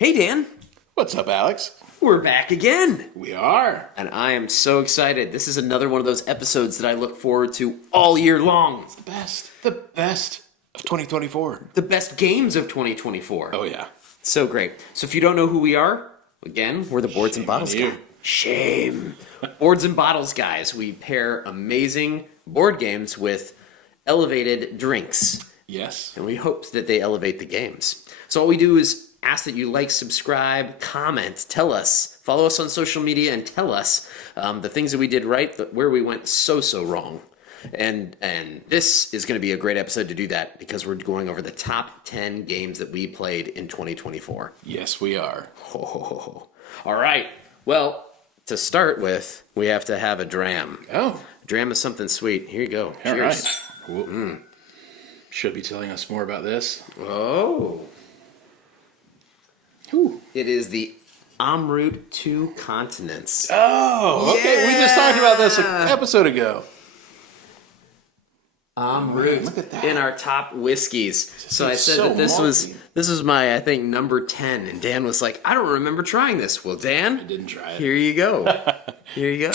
Hey, Dan. What's up, Alex? We're back again. We are. And I am so excited. This is another one of those episodes that I look forward to all year long. It's the best of 2024. The best games of 2024. Oh, yeah. So great. So if you don't know who we are, again, we're the Boards and Shame on Bottles you. guys. Shame. Boards and Bottles guys. We pair amazing board games with elevated drinks. Yes. And we hope that they elevate the games. So all we do is ask that you like, subscribe, comment, tell us, follow us on social media, and tell us the things that we did right, where we went so wrong. And this is going to be a great episode to do that because we're going over the top 10 games that we played in 2024. Yes, we are. Ho, ho, ho, ho. All right. Well, to start with, we have to have a dram. Oh. A dram is something sweet. Here you go. All Cheers. right. Well, should be telling us more about this. Oh. Ooh. It is the Amrut Two Continents. Oh, okay. We just talked about this an episode ago. Amrut. Look at that. In our top whiskeys. So I said so that this malty. was my, I think, number 10. And Dan was like, I don't remember trying this. Well, I Dan, didn't try it. here you go. Here you go.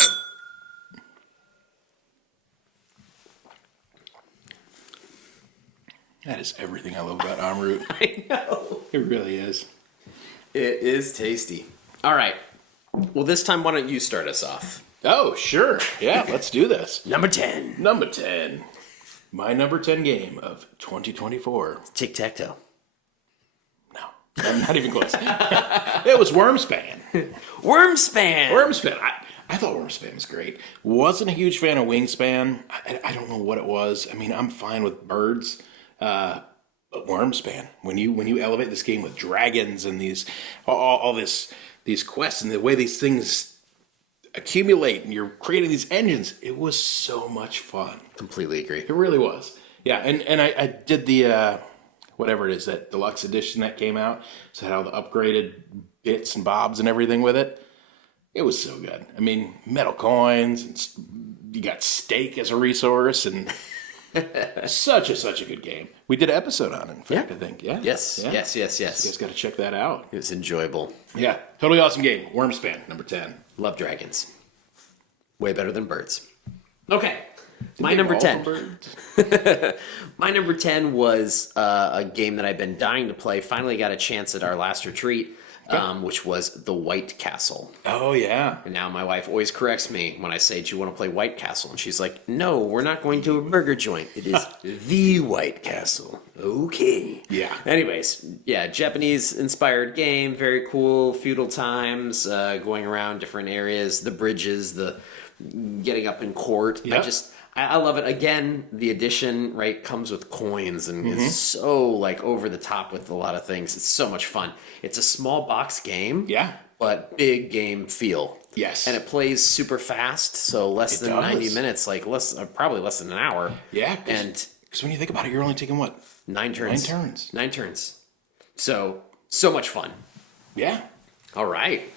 That is everything I love about Amrut. I know. It really is. It is tasty. All right. Well, this time, why don't you start us off? Oh, sure. Yeah, let's do this. Number 10. Number 10. My number 10 game of 2024. Tic-tac-toe. No, I'm not even close. It was Wormspan. Wormspan. Wormspan. I thought Wormspan was great. Wasn't a huge fan of Wingspan. I don't know what it was. I mean, I'm fine with birds. But Wormspan, when you elevate this game with dragons and these these quests and the way these things accumulate and you're creating these engines, it was so much fun. Completely agree. It really was. Yeah, and I did the whatever it is, that deluxe edition that came out. So it had all the upgraded bits and bobs and everything with it. It was so good. I mean, metal coins, and you got steak as a resource, and such a good game. We did an episode on it, in fact, I think. Yeah. Yes. Yeah. Yes. You guys got to check that out. It was enjoyable. Yeah, totally awesome game. Wormspan, number 10. Love dragons. Way better than birds. Okay. My They number evolve 10. birds? My number 10 was a game that I've been dying to play. Finally got a chance at our last retreat, which was The White Castle. Oh, yeah. And now my wife always corrects me when I say, do you want to play White Castle? And she's like, no, we're not going to a burger joint. It is The White Castle. Okay. Yeah. Anyways, yeah, Japanese-inspired game. Very cool. Feudal times, going around different areas, the bridges, the getting up in court. Yeah. I love it. Again, the edition, right, comes with coins and is so, like, over the top with a lot of things. It's so much fun. It's a small box game. Yeah. But big game feel. Yes. And it plays super fast, so less than does. 90 minutes, like probably less than an hour. Yeah. And Because when you think about it, you're only taking what? 9 turns. 9 turns. 9 turns. So much fun. Yeah. All right.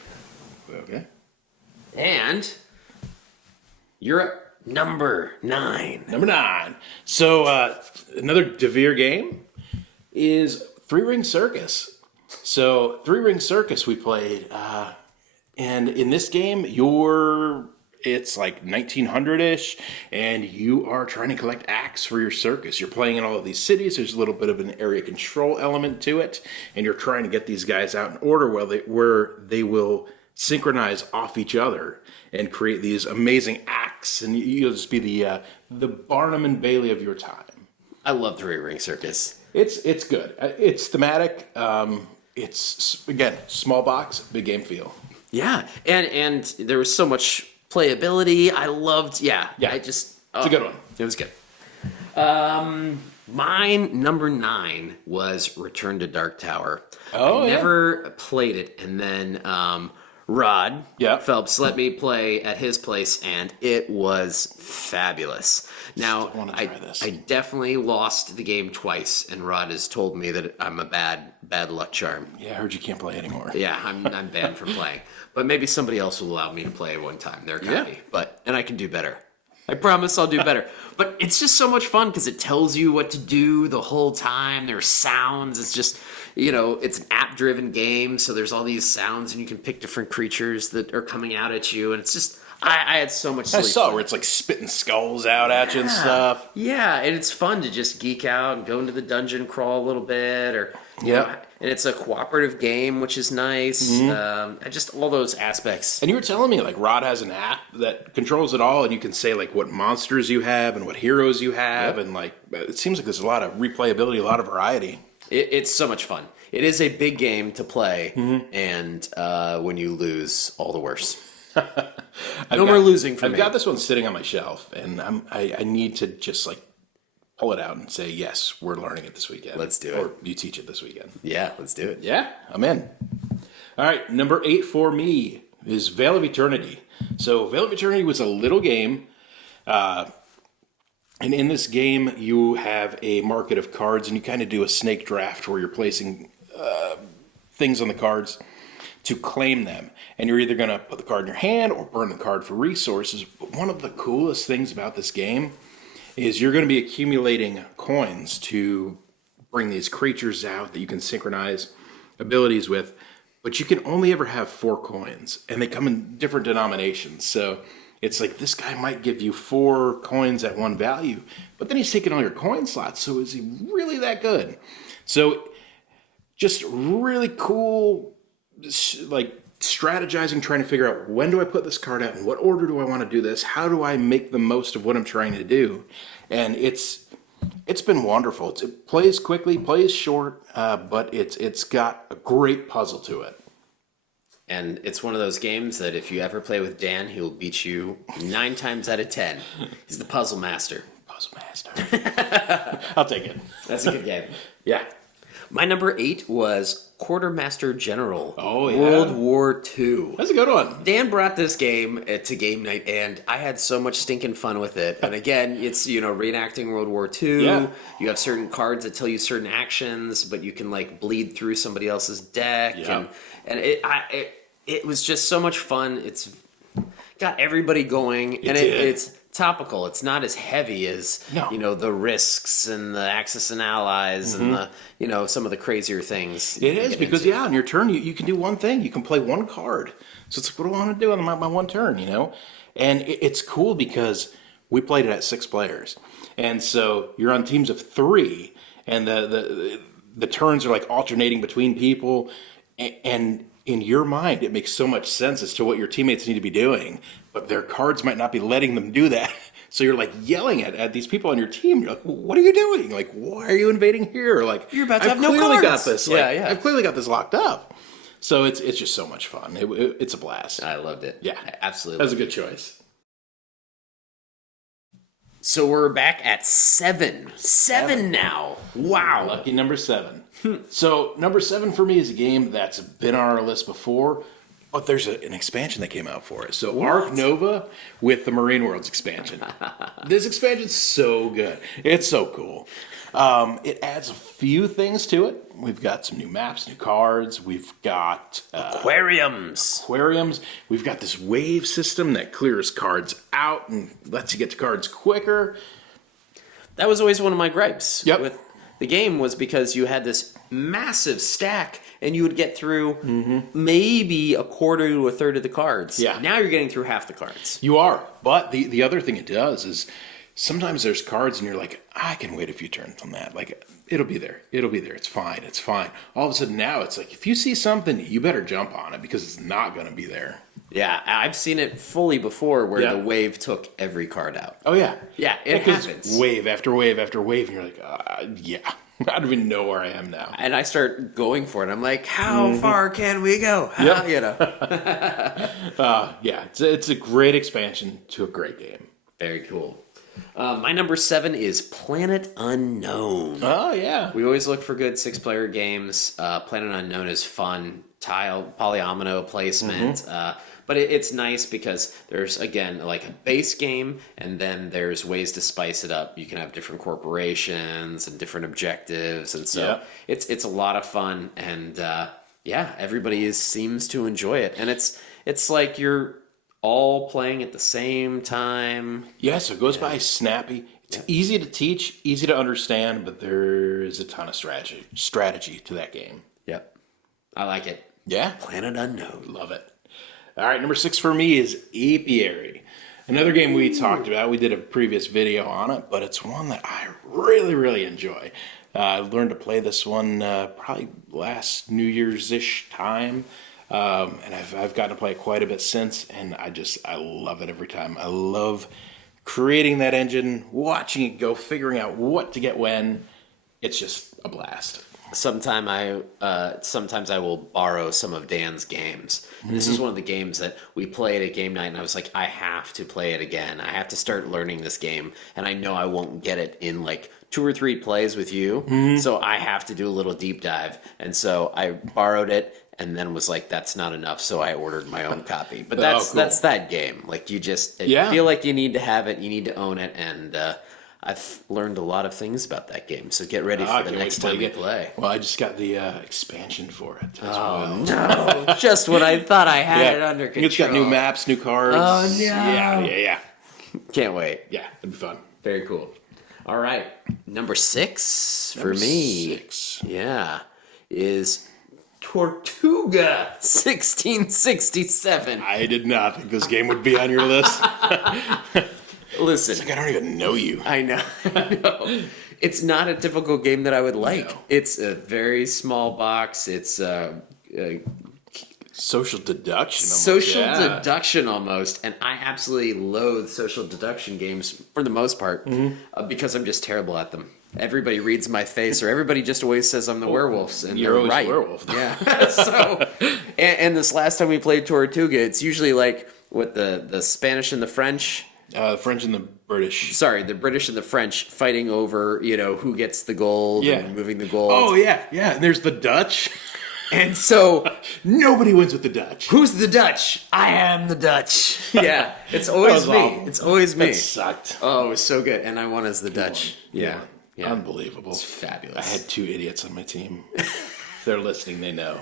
Okay. And you're at number 9. Number 9. So another Devere game is Three Ring Circus. So Three Ring Circus we played, and in this game it's like 1900-ish, and you are trying to collect acts for your circus. You're playing in all of these cities. There's a little bit of an area control element to it, and you're trying to get these guys out in order where they will synchronize off each other and create these amazing acts, and you'll just be the Barnum and Bailey of your time. I love Three Ring Circus. It's good. It's thematic. It's, again, small box, big game feel. Yeah. And there was so much playability. I loved, Yeah. it's a good one. It was good. Mine, number 9, was Return to Dark Tower. Oh, I yeah. never played it, and then Rod Phelps let me play at his place, and it was fabulous. Now, wanna try this. I definitely lost the game twice, and Rod has told me that I'm a bad luck charm. Yeah, I heard you can't play anymore. Yeah, I'm banned from playing. But maybe somebody else will allow me to play one time. They're happy. And I can do better. I promise I'll do better. But it's just so much fun because it tells you what to do the whole time. There's sounds. It's just, it's an app-driven game, so there's all these sounds, and you can pick different creatures that are coming out at you, and it's just, I had so much I sleep. saw where it's like spitting skulls out at you and stuff. Yeah, and it's fun to just geek out and go into the dungeon crawl a little bit, or and it's a cooperative game, which is nice. Just all those aspects. And you were telling me, like, Rod has an app that controls it all, and you can say, like, what monsters you have and what heroes you have, and, like, it seems like there's a lot of replayability, a lot of variety. It's so much fun. It is a big game to play, and when you lose, all the worse. No more losing for me. I've got this one sitting on my shelf, and I need to just, like, pull it out and say, yes, we're learning it this weekend. Let's do it. Or you teach it this weekend. Yeah, let's do it. Yeah, I'm in. All right, number 8 for me is Veil of Eternity. So Veil of Eternity was a little game. And in this game, you have a market of cards, and you kind of do a snake draft where you're placing things on the cards to claim them. And you're either going to put the card in your hand or burn the card for resources. But one of the coolest things about this game is you're going to be accumulating coins to bring these creatures out that you can synchronize abilities with. But you can only ever have 4 coins, and they come in different denominations. So it's like this guy might give you 4 coins at one value, but then he's taking all your coin slots. So is he really that good? So just really cool, like strategizing, trying to figure out when do I put this card out, in what order do I want to do this, how do I make the most of what I'm trying to do. And it's been wonderful. It plays quickly, plays short, but it's got a great puzzle to it. And it's one of those games that if you ever play with Dan, he'll beat you 9 times out of 10. He's the puzzle master. Puzzle master. I'll take it. That's a good game. Yeah. My number 8 was Quartermaster General. Oh, yeah. World War II. That's a good one. Dan brought this game to game night, and I had so much stinking fun with it. And again, it's, reenacting World War II. Yeah. You have certain cards that tell you certain actions, but you can, like, bleed through somebody else's deck. Yeah. And it was just so much fun. It's got everybody going, and it's topical. It's not as heavy as the risks and the Axis and Allies and the some of the crazier things. It is because on your turn you can do one thing. You can play one card. So it's like, what do I want to do on my one turn? And it's cool because we played it at 6 players, and so you're on teams of 3, and the turns are like alternating between people, and in your mind, it makes so much sense as to what your teammates need to be doing, but their cards might not be letting them do that. So you're like yelling at these people on your team. You're like, what are you doing? Like, why are you invading here? Like, you're about to have no cards. I've clearly cards. got this. I've clearly got this locked up. So it's just so much fun. It's a blast. I loved it. Yeah, absolutely. That was a good choice. So we're back at 7. 7 now. Wow. Lucky number 7. So number 7 for me is a game that's been on our list before, but there's an expansion that came out for it. So Ark Nova with the Marine Worlds expansion. This expansion's so good. It's so cool. It adds a few things to it. We've got some new maps, new cards. We've got aquariums. We've got this wave system that clears cards out and lets you get to cards quicker. That was always one of my gripes with the game, was because you had this massive stack and you would get through maybe a quarter to a third of the cards. Yeah. Now you're getting through half the cards. You are. But the other thing it does is sometimes there's cards and you're like, I can wait a few turns on that. Like, it'll be there. It's fine. All of a sudden now it's like, if you see something, you better jump on it because it's not going to be there. Yeah, I've seen it fully before where the wave took every card out. Oh, yeah. Yeah, it happens. Wave after wave after wave, and you're like, yeah. I don't even know where I am now. And I start going for it. I'm like, how far can we go? Yeah, it's a great expansion to a great game. Very cool. My number 7 is Planet Unknown. Oh, yeah. We always look for good 6-player games. Planet Unknown is fun. Tile, polyomino placement. But it's nice because there's, again, like a base game, and then there's ways to spice it up. You can have different corporations and different objectives, and so it's a lot of fun. And everybody seems to enjoy it. And it's like you're all playing at the same time. Yeah, so it goes by snappy. It's easy to teach, easy to understand, but there is a ton of strategy to that game. Yep. I like it. Yeah, Planet Unknown. love it. All right, number 6 for me is Apiary. Another game we talked about. We did a previous video on it, but it's one that I really, really enjoy. I learned to play this one probably last New Year's-ish time, and I've gotten to play it quite a bit since, and I love it every time. I love creating that engine, watching it go, figuring out what to get when. It's just a blast. Sometimes I will borrow some of Dan's games. This is one of the games that we played at game night, and I was like, I have to play it again. I have to start learning this game, and I know I won't get it in like 2 or 3 plays with you, so I have to do a little deep dive. And so I borrowed it, and then was like, that's not enough, so I ordered my own copy. But that's cool. that's that game. Like you just Yeah. feel like you need to have it, you need to own it, and I've learned a lot of things about that game. So get ready for the next time you play. Well, I just got the expansion for it. As Oh well. no! Just when I thought I had it under control. It's got new maps, new cards. Oh, no. Yeah. Can't wait. Yeah, it'd be fun. Very cool. All right, number 6 for me. 6. Yeah, is Tortuga 1667. I did not think this game would be on your list. Listen, Like, I don't even know you. I know. It's not a typical game that I would like. No. It's a very small box. It's Social deduction. Almost. social Yeah. deduction almost, and I absolutely loathe social deduction games for the most part because I'm just terrible at them. Everybody reads my face, or everybody just always says I'm the werewolves, and You're they're always right. a werewolf. Yeah. So, and this last time we played Tortuga, it's usually like with the Spanish and the French. The French and the British. Sorry, the British and the French fighting over, who gets the gold and moving the gold. Oh, yeah. And there's the Dutch. And so, Nobody wins with the Dutch. who's the Dutch? I am the Dutch. Yeah, it's always That was me. awful. It's always me. That sucked. Oh, it was so good. And I won as the Dutch. Yeah. Yeah. Unbelievable. It's fabulous. I had 2 idiots on my team. If they're listening, they know.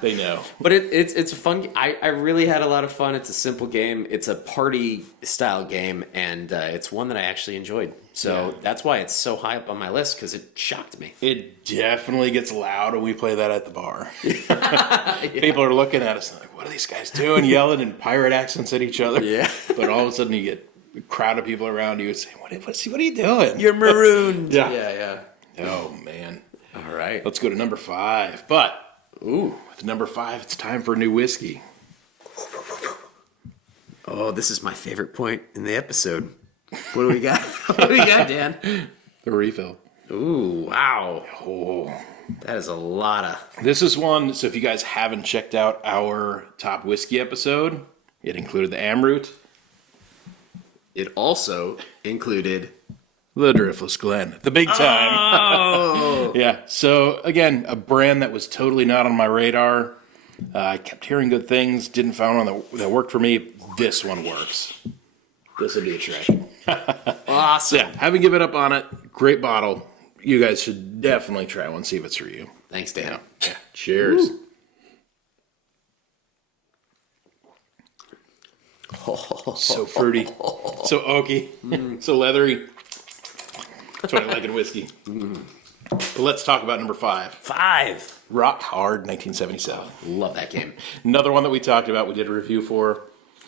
They know. But it's a fun. I really had a lot of fun. It's a simple game. It's a party style game, and it's one that I actually enjoyed. So that's why it's so high up on my list, because it shocked me. It definitely gets loud when we play that at the bar. People are looking at us and like, what are these guys doing? Yelling in pirate accents at each other. Yeah. But all of a sudden you get a crowd of people around you and say, what are you doing? You're marooned. Yeah. Yeah. Oh, man. All right. Let's go to number 5. But, with number 5, it's time for a new whiskey. Oh, this is my favorite point in the episode. What do we got? What do we got, Dan? The refill. Ooh, wow. Oh. That is a lot of... This is one, so if you guys haven't checked out our top whiskey episode, it included the Amroot. It also included... The Driftless Glen. The big time. Oh! Yeah, so again, a brand that was totally not on my radar. I kept hearing good things, didn't find one that worked for me. This one works. This will be a trick. Awesome. Yeah, haven't given up on it. Great bottle. You guys should definitely try one, see if it's for you. Thanks, Dan. Yeah. Cheers. So fruity, so oaky, so leathery. That's what I like in whiskey. But let's talk about number 5. 5. Rock Hard 1977. Love that game. Another one that we talked about, we did a review for.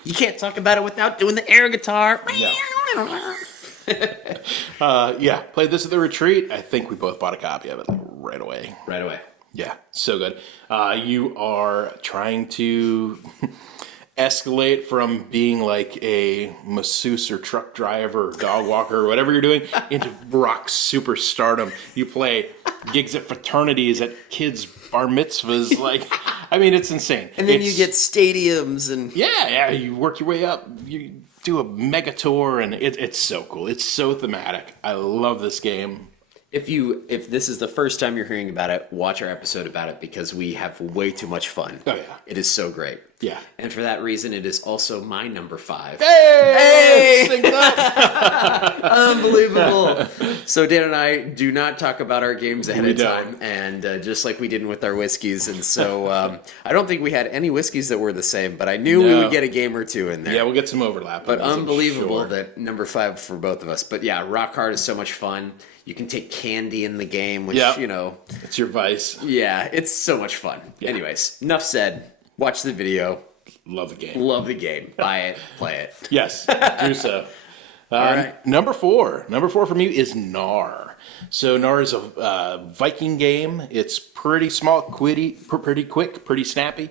You can't talk about it without doing the air guitar. No. Yeah, played this at the retreat. I think we both bought a copy of it right away. Right away. Yeah, so good. You are trying to escalate from being like a masseuse or truck driver or dog walker or whatever you're doing into rock superstardom. You play gigs at fraternities, at kids' bar mitzvahs. Like, I mean, it's insane. And then you get stadiums and... Yeah, you work your way up. You do a mega tour, and it's so cool. It's so thematic. I love this game. If this is the first time you're hearing about it, watch our episode about it, because we have way too much fun. Oh, yeah. It is so great. Yeah. And for that reason, it is also my number 5. Hey! Synced up. Unbelievable. So Dan and I do not talk about our games ahead We of don't. time, and just like we didn't with our whiskeys. And so I don't think we had any whiskeys that were the same, but I knew we No. would get a game or two in there. Yeah, we'll get some overlap. But on those, I'm unbelievable sure. that number 5 for both of us. But yeah, Rock Hard is so much fun. You can take candy in the game, which, Yep. you know, It's your vice. yeah, it's so much fun. Anyways, enough said. Watch the video. Love the game. Love the game. Buy it. Play it. Yes, do so. right. Number 4. Number 4 from you is Gnar. So Gnar is a Viking game. It's pretty small, pretty quick, pretty snappy.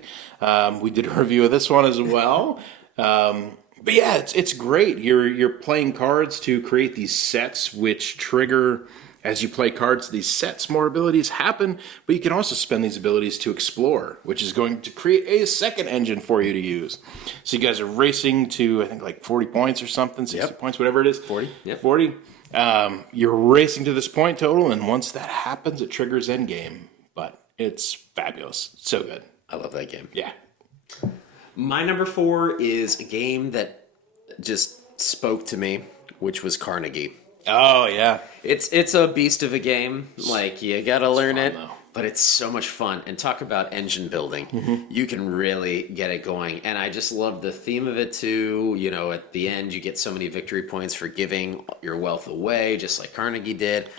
We did a review of this one as well. But yeah, it's great. You're playing cards to create these sets, which trigger as you play cards. These sets, more abilities happen, but you can also spend these abilities to explore, which is going to create a second engine for you to use. So you guys are racing to, I think, like 40 points or something, 60 points, whatever it is. 40, yep. 40. You're racing to this point total, and once that happens, it triggers endgame. But it's fabulous. It's so good. I love that game. Yeah. My number 4 is a game that just spoke to me, which was Carnegie. Oh, yeah. It's a beast of a game. Like, you gotta learn fun, it. though. But it's so much fun. And talk about engine building. You can really get it going. And I just love the theme of it too. You know, at the end, you get so many victory points for giving your wealth away, just like Carnegie did.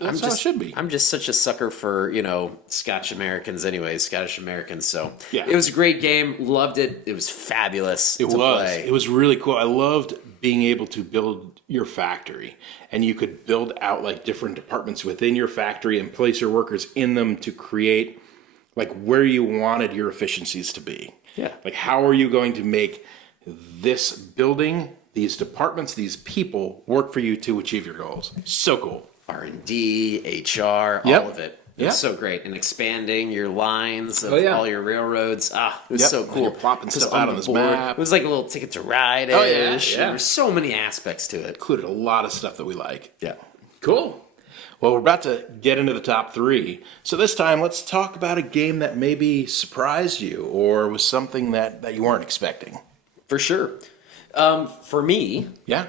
That's how it should be. I'm just such a sucker for, you know, Scotch Americans anyways, Scottish Americans. So Yeah. it was a great game. Loved it. It was fabulous to play. It was really cool. I loved being able to build your factory, and you could build out like different departments within your factory and place your workers in them to create like where you wanted your efficiencies to be. Yeah. Like, how are you going to make this building, these departments, these people work for you to achieve your goals? So cool. R&D, HR, Yep. all of it. Yep. It's so great. And expanding your lines of yeah. all your railroads. It was Yep. so And cool. you're plopping Just stuff out on the this board. map. It was like a little Ticket to Ride. Oh, yeah, yeah. There's so many aspects to it. Included a lot of stuff that we like. Yeah. Cool. Well, we're about to get into the top 3. So this time, let's talk about a game that maybe surprised you or was something that you weren't expecting. For sure. For me, Yeah.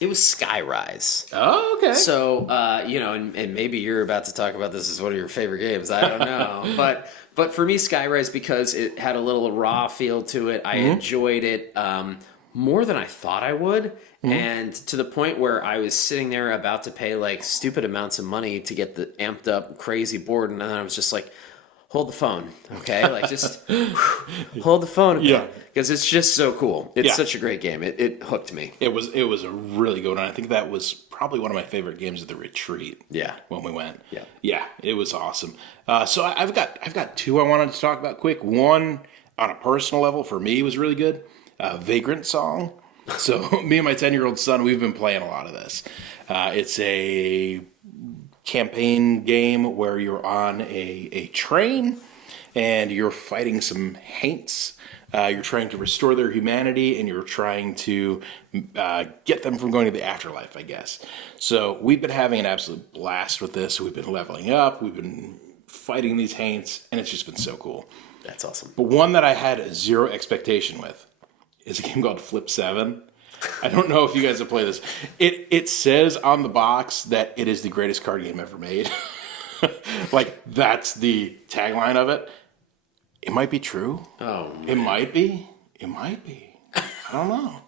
it was Skyrise. Oh, okay. So, you know, and maybe you're about to talk about this as one of your favorite games. I don't know. But for me, Skyrise, because it had a little raw feel to it, I enjoyed it more than I thought I would. And to the point where I was sitting there about to pay like stupid amounts of money to get the amped up crazy board. And then I was just like, hold the phone, okay? Like, just hold the phone. Yeah. Because it's just so cool. It's Yeah. such a great game. It hooked me. It was a really good one. I think that was probably one of my favorite games at the retreat. Yeah. When we went. Yeah. Yeah, it was awesome. So I've got 2 I wanted to talk about quick. One on a personal level for me was really good. Vagrant Song. So me and my 10-year-old son, we've been playing a lot of this. It's a campaign game where you're on a train and you're fighting some haints. You're trying to restore their humanity, and you're trying to get them from going to the afterlife, I guess. So we've been having an absolute blast with this. We've been leveling up. We've been fighting these haints, and it's just been so cool. That's awesome. But one that I had zero expectation with is a game called Flip 7. I don't know if you guys have played this. It says on the box that it is the greatest card game ever made. Like, that's the tagline of it. It might be true. Oh, man. It might be. It might be. I don't know.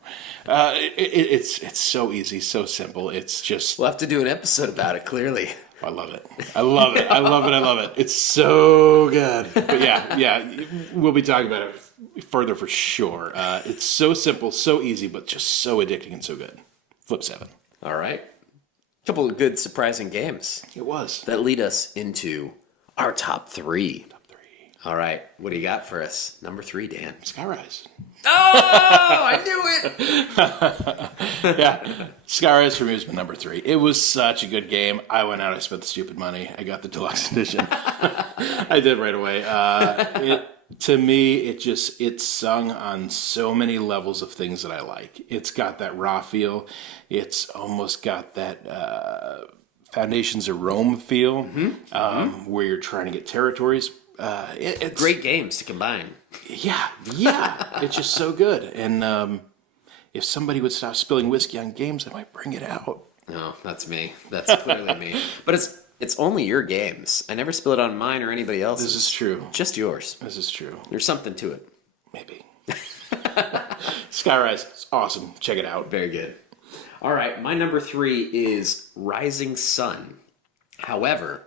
It's so easy, so simple. It's just, We'll have to do an episode about it, clearly. I love it. I love it. I love it. I love it. It's so good. But yeah, we'll be talking about it further for sure. It's so simple, so easy, but just so addicting and so good. Flip 7. All right. Couple of good, surprising games It was. that lead us into our top 3. Top 3. All right. What do you got for us? Number 3, Dan. Skyrise. Oh, I knew it. Yeah. Skyrise for me has been number 3. It was such a good game. I went out, I spent the stupid money. I got the deluxe edition. I did right away. To me, it sung on so many levels of things that I like. It's got that raw feel. It's almost got that Foundations of Rome feel, where you're trying to get territories. It's Great games to combine. Yeah, it's just so good. And if somebody would stop spilling whiskey on games, I might bring it out. No, that's me. That's clearly me. But it's only your games. I never spill it on mine or anybody else's. This is true. Just yours. This is true. There's something to it. Maybe. Skyrise, it's awesome. Check it out. Very good. All right, my number 3 is Rising Sun. However,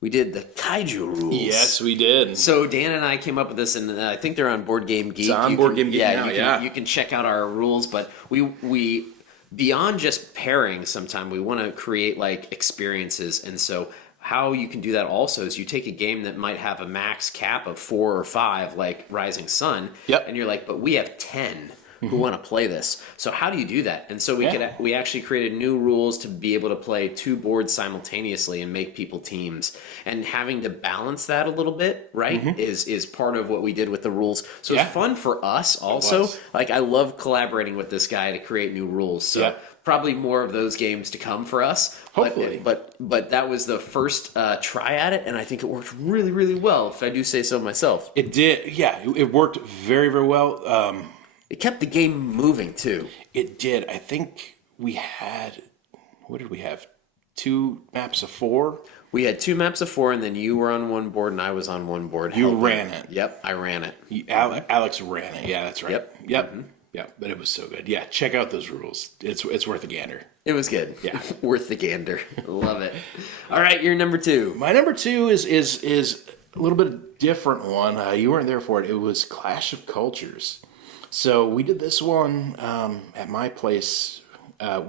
we did the kaiju rules. Yes, we did. So Dan and I came up with this, and I think they're on Board Game Geek. It's on Board Game Geek now, you can check out our rules, but we beyond just pairing, sometime we want to create like experiences, and so how you can do that also is you take a game that might have a max cap of 4 or 5, like Rising Sun, and you're like, but we have 10 who want to play this. So how do you do that? And so we actually created new rules to be able to play 2 boards simultaneously and make people teams. And having to balance that a little bit, right, is part of what we did with the rules. So it's fun for us also. Like I love collaborating with this guy to create new rules. So probably more of those games to come for us. Hopefully. But that was the first try at it, and I think it worked really, really well, if I do say so myself. It did. Yeah, it worked very, very well. It kept the game moving, too. It did. I think we had, what did we have? 2 maps of 4? We had 2 maps of 4, and then you were on one board, and I was on one board. You ran it. Yep, I ran it. Alex ran it. Yeah, that's right. Yep. Yeah, but it was so good. Yeah, check out those rules. It's worth a gander. It was good. Yeah. Worth the gander. Love it. All right, your number 2. My number 2 is a little bit different one. You weren't there for it. It was Clash of Cultures. So we did this one at my place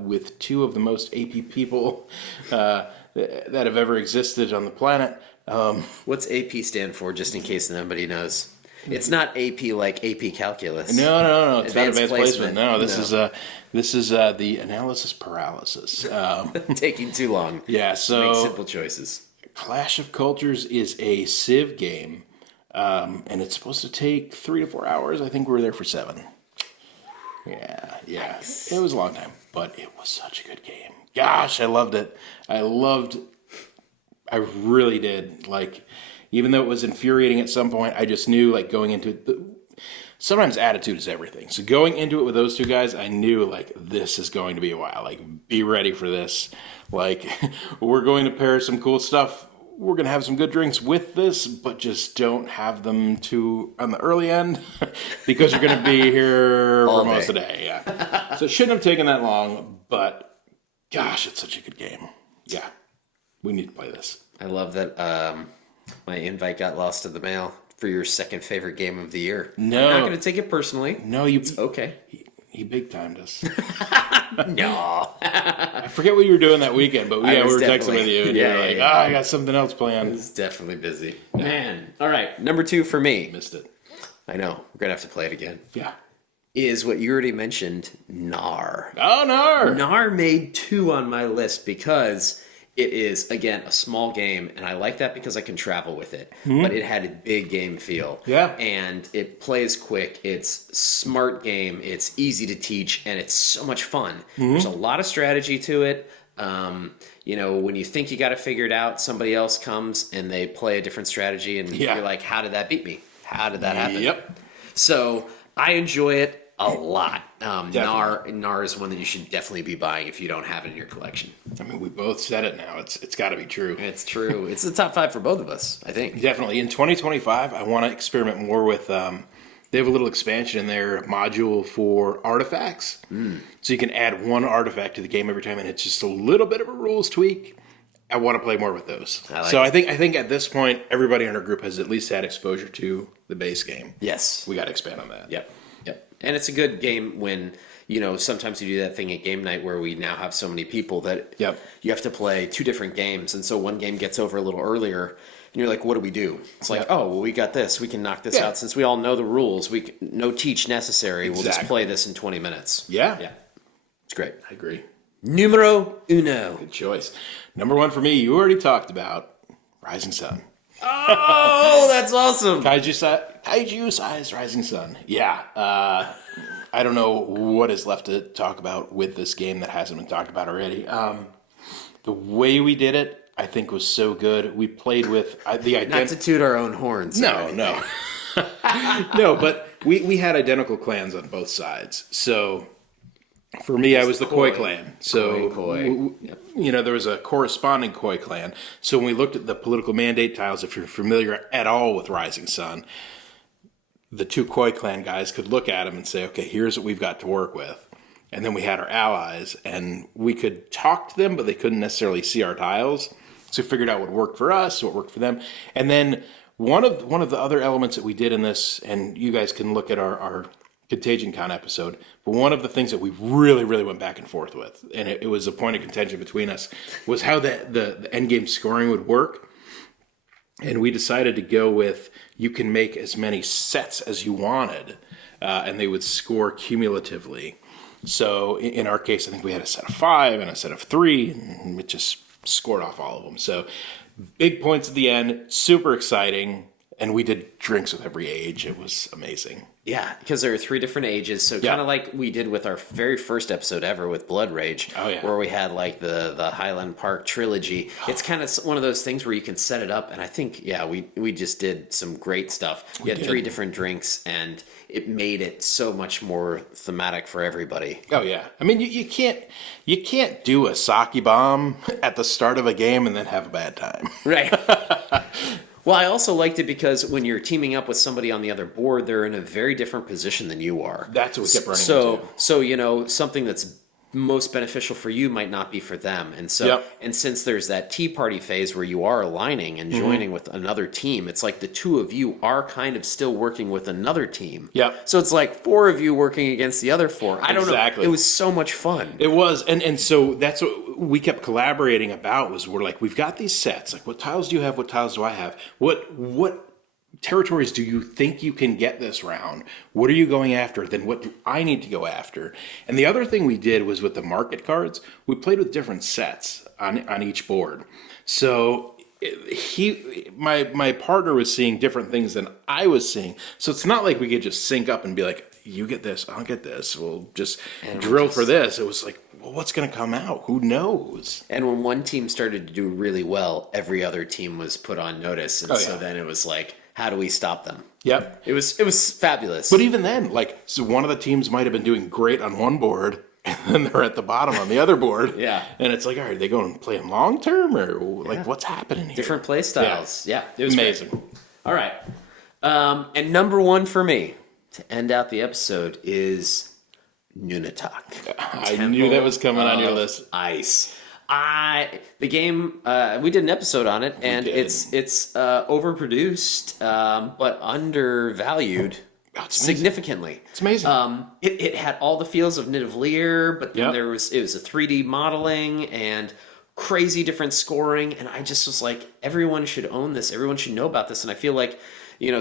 with 2 of the most AP people that have ever existed on the planet. What's AP stand for, just in case nobody knows? It's not AP like AP Calculus. No. It's not Advanced advanced placement. No, this is the analysis paralysis. Taking too long. Yeah, so Make simple choices. Clash of Cultures is a Civ game. And it's supposed to take 3 to 4 hours. I think we were there for 7. Yeah. Nice. It was a long time, but it was such a good game. Gosh, I loved it. I really did. Like, even though it was infuriating at some point, I just knew, like, going into it, sometimes attitude is everything. So going into it with those 2 guys, I knew, like, this is going to be a while. Like, be ready for this. Like, we're going to pair some cool stuff. We're going to have some good drinks with this, but just don't have them too on the early end because you're going to be here for most of the day. Yeah. So it shouldn't have taken that long, but gosh, it's such a good game. Yeah. We need to play this. I love that my invite got lost in the mail for your second favorite game of the year. No. I'm not going to take it personally. No, It's okay. He big timed us. No. I forget what you were doing that weekend, but we were texting with you. And you were like, I got something else planned. It's definitely busy. Man. All right. Number 2 for me. Missed it. I know. We're going to have to play it again. Yeah. Is what you already mentioned, NAR. Oh, no. NAR made 2 on my list because it is, again, a small game, and I like that because I can travel with it. But it had a big game feel. Yeah. And it plays quick. It's smart game. It's easy to teach, and it's so much fun. There's a lot of strategy to it. When you think you got to figure it out, somebody else comes and they play a different strategy, and you're like, how did that beat me? How did that happen? Yep. So I enjoy it a lot. NAR is one that you should definitely be buying if you don't have it in your collection. I mean, we both said it now. It's got to be true. It's true. It's the top 5 for both of us, I think. Definitely. In 2025, I want to experiment more with, they have a little expansion in their module for artifacts. So you can add 1 artifact to the game every time, and it's just a little bit of a rules tweak. I want to play more with those. I think at this point, everybody in our group has at least had exposure to the base game. Yes. We got to expand on that. Yep. And it's a good game when, sometimes you do that thing at game night where we now have so many people that you have to play 2 different games. And so one game gets over a little earlier and you're like, what do we do? It's like, oh, well, we got this. We can knock this out. Since we all know the rules, no teach necessary. We'll just play this in 20 minutes. Yeah. It's great. I agree. Numero uno. Good choice. Number 1 for me, you already talked about Rising Sun. Oh, that's awesome. Kaiju-sized Rising Sun. Yeah. I don't know what is left to talk about with this game that hasn't been talked about already. The way we did it, I think, was so good. We played with the Not to toot our own horns. No. No, but we had identical clans on both sides. So for me, I was the Koi clan. So, Koi. there was a corresponding Koi clan. So when we looked at the political mandate tiles, if you're familiar at all with Rising Sun, the two Koi clan guys could look at them and say, okay, here's what we've got to work with. And then we had our allies, and we could talk to them, but they couldn't necessarily see our tiles. So we figured out what worked for us, what worked for them. And then one of the other elements that we did in this, and you guys can look at our Contagion Con episode, but one of the things that we really, really went back and forth with, and it was a point of contention between us, was how the end game scoring would work. And we decided to go with, you can make as many sets as you wanted, and they would score cumulatively. So in our case, I think we had a set of 5 and a set of 3, and it just scored off all of them. So big points at the end, super exciting, and we did drinks with every age. It was amazing. Yeah, because there are 3 different ages, so kind of like we did with our very first episode ever with Blood Rage, where we had like the Highland Park trilogy. It's kind of one of those things where you can set it up, and I think, we just did some great stuff. We had 3 different drinks, and it made it so much more thematic for everybody. Oh yeah, I mean you can't do a sake bomb at the start of a game and then have a bad time. Right. Well, I also liked it because when you're teaming up with somebody on the other board, they're in a very different position than you are. That's what we kept running into. So something that's most beneficial for you might not be for them. And so, and since there's that tea party phase where you are aligning and joining with another team, it's like the 2 of you are kind of still working with another team. Yep. So it's like 4 of you working against the other 4. I don't know. It was so much fun. It was. And so that's what we kept collaborating about, was we're like, we've got these sets. Like, what tiles do you have? What tiles do I have? What territories do you think you can get this round? What are you going after? Then what do I need to go after? And the other thing we did was with the market cards, we played with different sets on each board. So my partner was seeing different things than I was seeing. So it's not like we could just sync up and be like, you get this, I'll get this. We'll just drill for this. It was like, well, what's going to come out? Who knows? And when one team started to do really well, every other team was put on notice. And so then it was like, how do we stop them? Yep. It was fabulous. But even then, so one of the teams might have been doing great on one board, and then they're at the bottom on the other board. Yeah. And it's like, all right, are they going to play them long term, or what's happening here? Different play styles. Yeah. It was amazing. Great. All right. And number 1 for me to end out the episode is Nunatak. I knew that was coming on your list. Ice. The game, we did an episode on it, and it's overproduced, but undervalued significantly. It's amazing. It had all the feels of Nidavellir, but then it was a 3D modeling and crazy different scoring, and I just was like, everyone should own this. Everyone should know about this, and I feel like,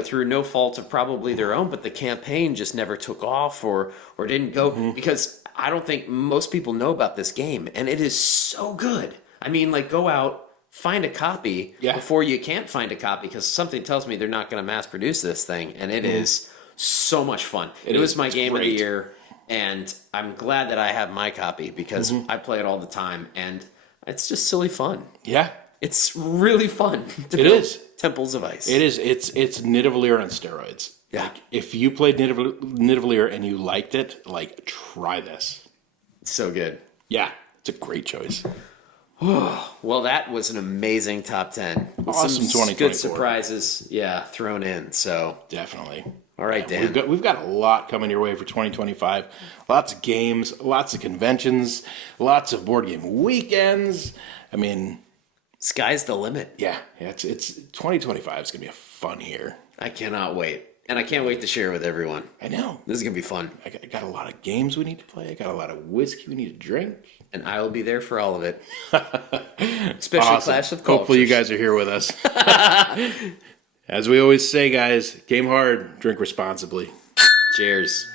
through no fault of probably their own, but the campaign just never took off or didn't go because I don't think most people know about this game, and it is so good. I mean, like, go out, find a copy before you can't find a copy, because something tells me they're not going to mass produce this thing, and it is so much fun. It was my game of the year, and I'm glad that I have my copy because I play it all the time, and it's just silly fun. Yeah. It's really fun to build Temples of Ice. It is. It's Nidavellir on steroids. Yeah. Like, if you played Nidavellir and you liked it, try this. It's so good. Yeah, it's a great choice. Well, that was an amazing top 10. Awesome 2024. Good surprises, thrown in. So definitely. All right, Dan. We've got a lot coming your way for 2025. Lots of games, lots of conventions, lots of board game weekends. I mean, sky's the limit. Yeah, it's 2025 is gonna be a fun year. I cannot wait. And I can't wait to share with everyone. I know. This is going to be fun. I got a lot of games we need to play. I got a lot of whiskey we need to drink. And I will be there for all of it. Especially awesome. Clash of Cultures. Hopefully you guys are here with us. As we always say, guys, game hard, drink responsibly. Cheers.